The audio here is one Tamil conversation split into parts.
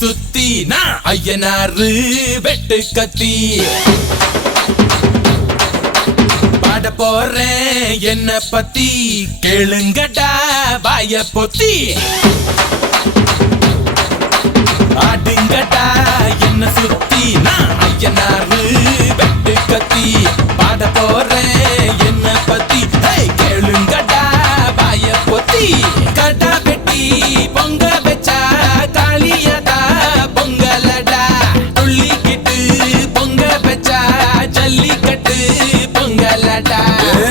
சுத்தி நான் ஐயனாரு வெட்டு கத்தி பாட போறேன் என்ன பத்தி கேளுங்கடா வாய பொத்தி ஆடுங்கடா என்ன சுத்தி நான் ஐயனாரு வெட்டு கத்தி பாட போறேன் என்ன பத்தி கேளுங்கடா வாய பொத்தி கடா வெட்டி பொங்க வச்சா காளியடா பொங்கலடா துள்ளிக்கிட்டு பொங்க வச்சா ஜல்லிக்கட்டு பொங்கலடா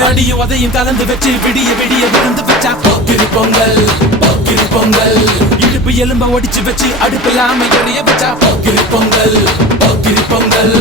அடியும் உதையும் கலந்து வச்சு விடிய விடிய விருந்து வச்சா போக்கிரி பொங்கல் போக்கிரி பொங்கல் இடுப்பு எலும்ப ஒடிச்சு வச்சு அடுப்பில்லாம எறிய வச்சா போக்கிரி பொங்கல் போக்கிரி பொங்கல்